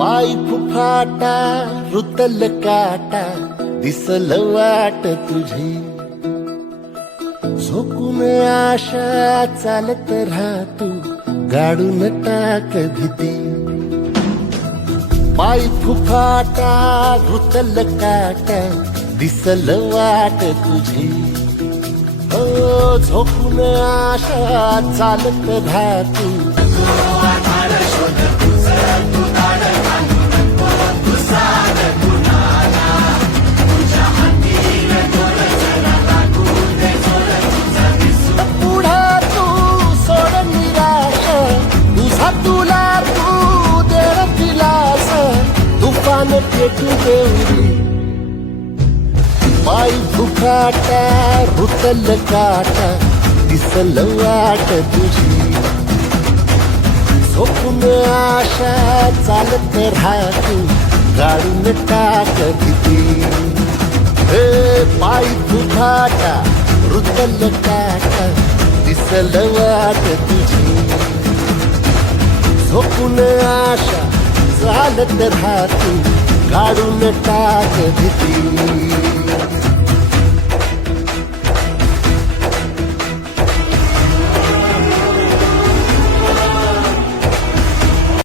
पाय फुफाटा रुतल काटा दिसल वाट तुझी झोकून आशा चालत राहतो गाडून टाक भीती पाय फुफाटा रुतल काटा दिसल वाट तुझी झोकून आशा चालत राहतो तुला तू देर दिलास तुफान पेटू देवरी पाय फुफाटा रुतल काटा दिसल वाट तुझी झोपून आशा चालत राहतो गाडून टाक भीती पाय फुफाटा रुतल काटा दिसल वाट तुझी झोपून आशा चालत राहतो गाडून टाक भीती